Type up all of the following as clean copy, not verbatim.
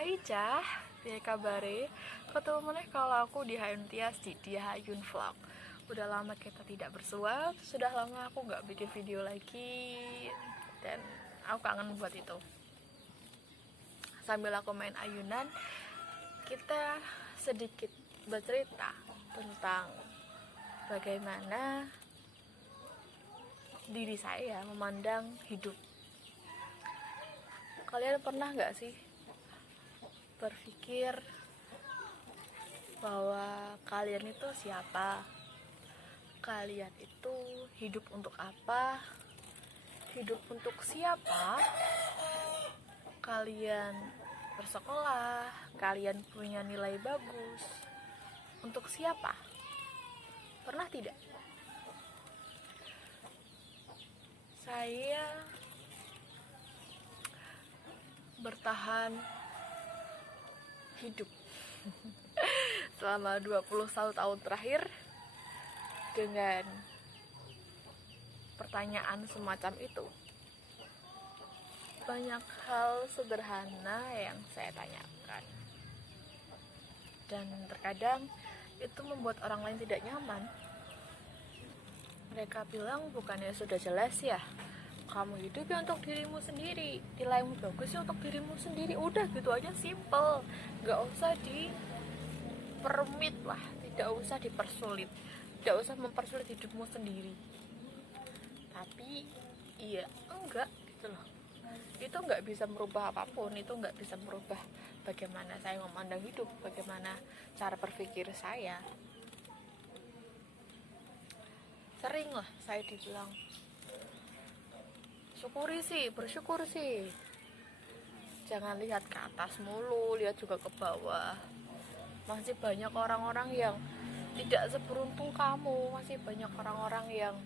Hai Cah, piye kabare? Ketemu meneh kalau aku di Hayun Tias di Hayun Vlog. Udah lama kita tidak bersua, sudah lama aku nggak bikin video lagi dan aku kangen buat itu. Sambil aku main ayunan, kita sedikit bercerita tentang bagaimana diri saya memandang hidup. Kalian pernah nggak sih berpikir bahwa kalian itu siapa? Kalian itu hidup untuk apa? Hidup untuk siapa? Kalian bersekolah, kalian punya nilai bagus. Untuk siapa? Pernah tidak? Saya bertahan hidup selama 21 tahun terakhir dengan pertanyaan semacam itu. Banyak hal sederhana yang saya tanyakan, dan terkadang itu membuat orang lain tidak nyaman. Mereka bilang, bukannya sudah jelas ya, kamu hidup ya untuk dirimu sendiri, nilaimu bagus ya untuk dirimu sendiri, udah gitu aja, simple, gak usah diperumit lah, tidak usah dipersulit, tidak usah mempersulit hidupmu sendiri. Tapi iya enggak gitu loh, itu nggak bisa merubah apapun, itu nggak bisa merubah bagaimana saya memandang hidup, bagaimana cara berpikir saya. Sering lah saya dibilang, syukuri sih, bersyukur sih, jangan lihat ke atas mulu, lihat juga ke bawah. Masih banyak orang-orang yang tidak seberuntung kamu, masih banyak orang-orang yang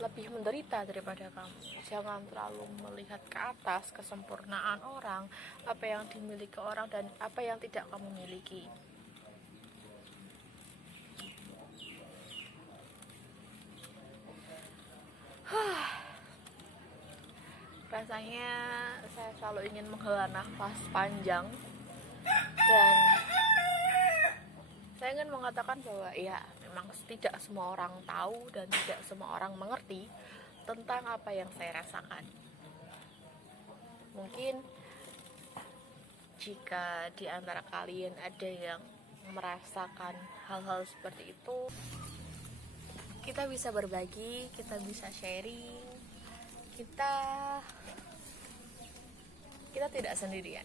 lebih menderita daripada kamu. Jangan terlalu melihat ke atas kesempurnaan orang, apa yang dimiliki orang dan apa yang tidak kamu miliki. Rasanya saya selalu ingin menghela nafas panjang, dan saya ingin mengatakan bahwa ya, memang tidak semua orang tahu dan tidak semua orang mengerti tentang apa yang saya rasakan. Mungkin jika di antara kalian ada yang merasakan hal-hal seperti itu, kita bisa berbagi, kita bisa sharing, kita tidak sendirian.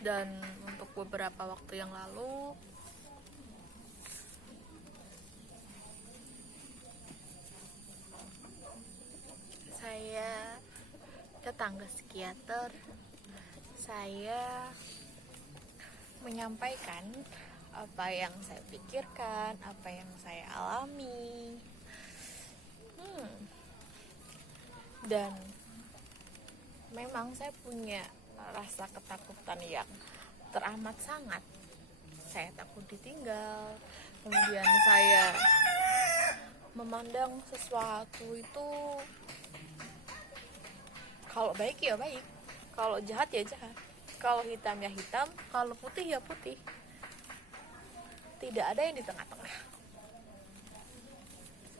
Dan untuk beberapa waktu yang lalu, saya datang ke psikiater. Saya menyampaikan apa yang saya pikirkan, apa yang saya alami, dan memang saya punya rasa ketakutan yang teramat sangat. Saya takut ditinggal, kemudian saya memandang sesuatu itu kalau baik ya baik, kalau jahat ya jahat, kalau hitam ya hitam, kalau putih ya putih, tidak ada yang di tengah-tengah.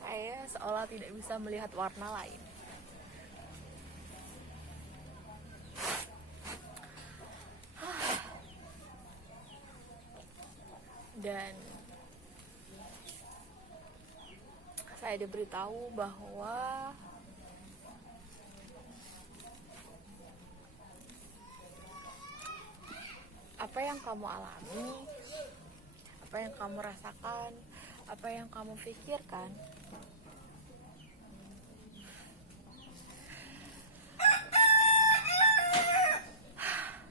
Saya seolah tidak bisa melihat warna lain. Dan saya diberitahu bahwa apa yang kamu alami, apa yang kamu rasakan, apa yang kamu pikirkan,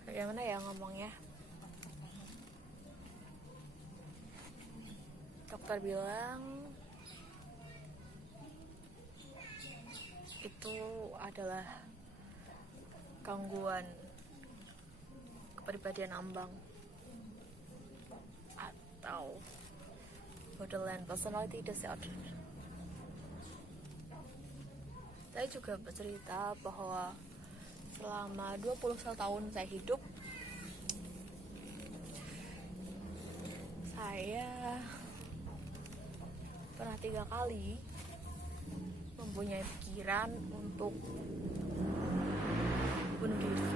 bagaimana ya ngomongnya, dokter bilang itu adalah gangguan kepribadian ambang atau borderline personality disorder. Saya juga bercerita bahwa selama 21 tahun saya hidup, saya pernah 3 kali mempunyai pikiran untuk bunuh diri.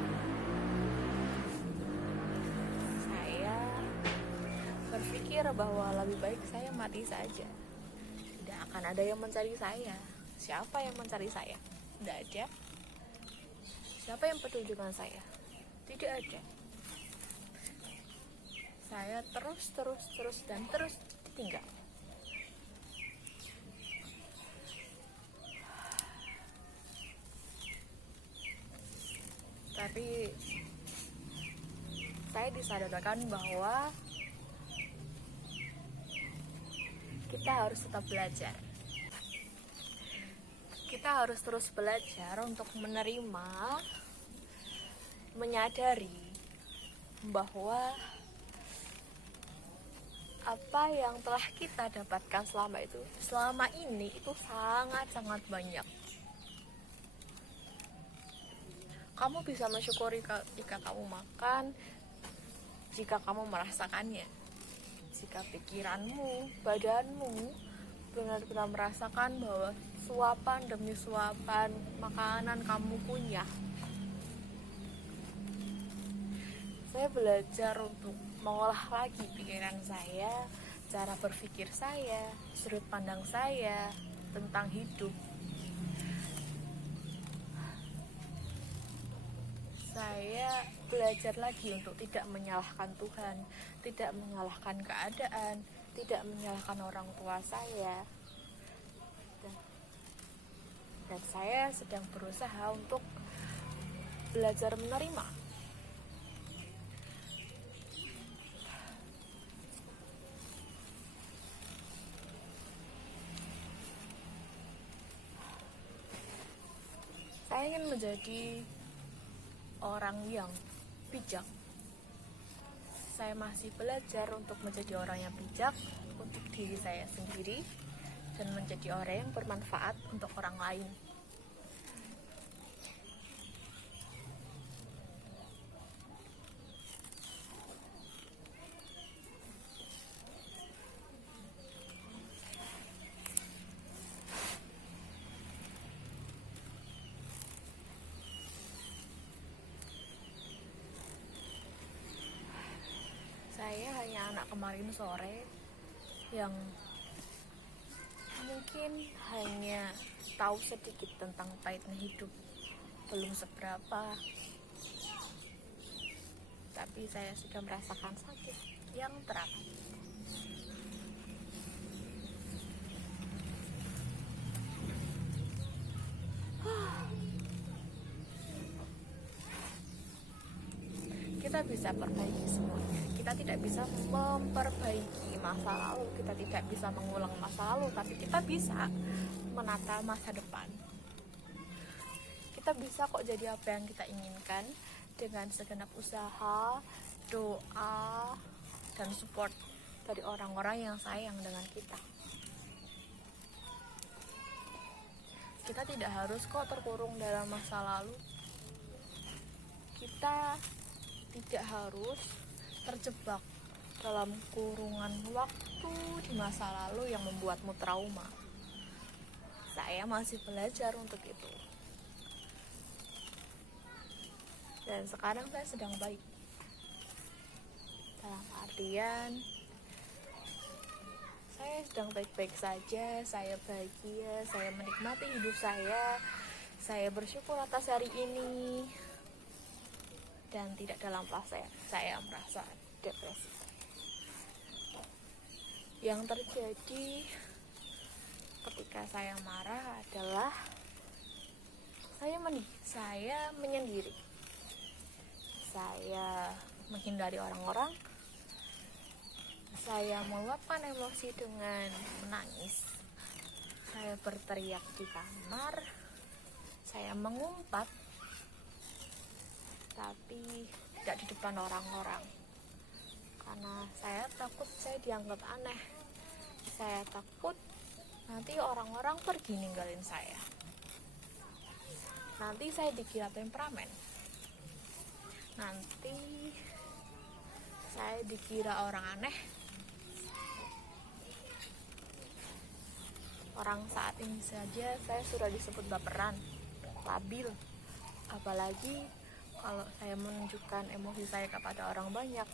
Saya berpikir bahwa lebih baik saya mati saja. Tidak akan ada yang mencari saya. Siapa yang mencari saya? Tidak ada. Siapa yang peduli dengan saya? Tidak ada. Saya terus ditinggal. Tapi saya disadarkan bahwa kita harus tetap belajar. Kita harus terus belajar untuk menerima, menyadari bahwa apa yang telah kita dapatkan selama ini itu sangat banyak. Kamu bisa mensyukuri jika kamu makan, jika kamu merasakannya. Jika pikiranmu, badanmu benar-benar merasakan bahwa suapan demi suapan makanan kamu punya. Saya belajar untuk mengolah lagi pikiran saya, cara berpikir saya, sudut pandang saya tentang hidup. Saya belajar lagi untuk tidak menyalahkan Tuhan, tidak menyalahkan keadaan, tidak menyalahkan orang tua saya. Dan saya sedang berusaha untuk belajar menerima. Saya ingin menjadi orang yang bijak. Saya masih belajar untuk menjadi orang yang bijak untuk diri saya sendiri dan menjadi orang yang bermanfaat untuk orang lain. Saya hanya anak kemarin sore yang mungkin hanya tahu sedikit tentang pahitnya hidup, belum seberapa, tapi saya sudah merasakan sakit yang terapi. Kita bisa perbaiki semuanya. Kita tidak bisa memperbaiki masa lalu, kita tidak bisa mengulang masa lalu, tapi kita bisa menata masa depan. Kita bisa kok jadi apa yang kita inginkan dengan segenap usaha, doa, dan support dari orang-orang yang sayang dengan kita. Kita tidak harus kok terkurung dalam masa lalu. Kita tidak harus terjebak dalam kurungan waktu di masa lalu yang membuatmu trauma. Saya masih belajar untuk itu. Dan sekarang saya sedang baik. Dalam artian, saya sedang baik-baik saja, saya bahagia, saya menikmati hidup saya bersyukur atas hari ini. Dan tidak dalam fase saya merasa depresi. Yang terjadi ketika saya marah adalah saya menyendiri. Saya menghindari orang-orang. Saya meluapkan emosi dengan menangis. Saya berteriak di kamar. Saya mengumpat, tapi tidak di depan orang-orang, karena saya takut saya dianggap aneh. Saya takut nanti orang-orang pergi ninggalin saya, nanti saya dikira temperamen. nanti saya dikira orang aneh. Orang saat ini saja saya sudah disebut baperan, labil. Apalagi kalau saya menunjukkan emosi saya kepada orang banyak,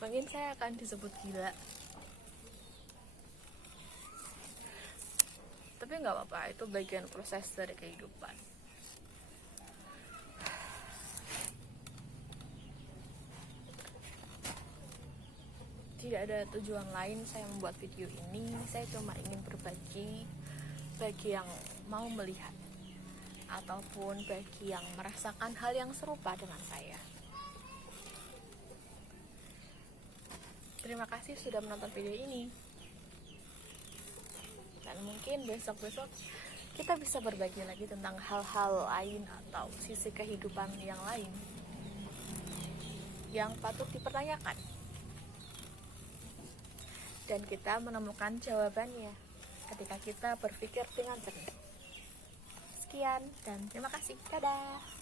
mungkin saya akan disebut gila. Tapi nggak apa-apa, itu bagian proses dari kehidupan. Tidak ada tujuan lain saya membuat video ini. Saya cuma ingin berbagi bagi yang mau melihat ataupun bagi yang merasakan hal yang serupa dengan saya. Terima kasih sudah menonton video ini. Dan mungkin besok-besok kita bisa berbagi lagi tentang hal-hal lain atau sisi kehidupan yang lain yang patut dipertanyakan. Dan kita menemukan jawabannya ketika kita berpikir dengan jernih. Sekian dan terima kasih. Dadah.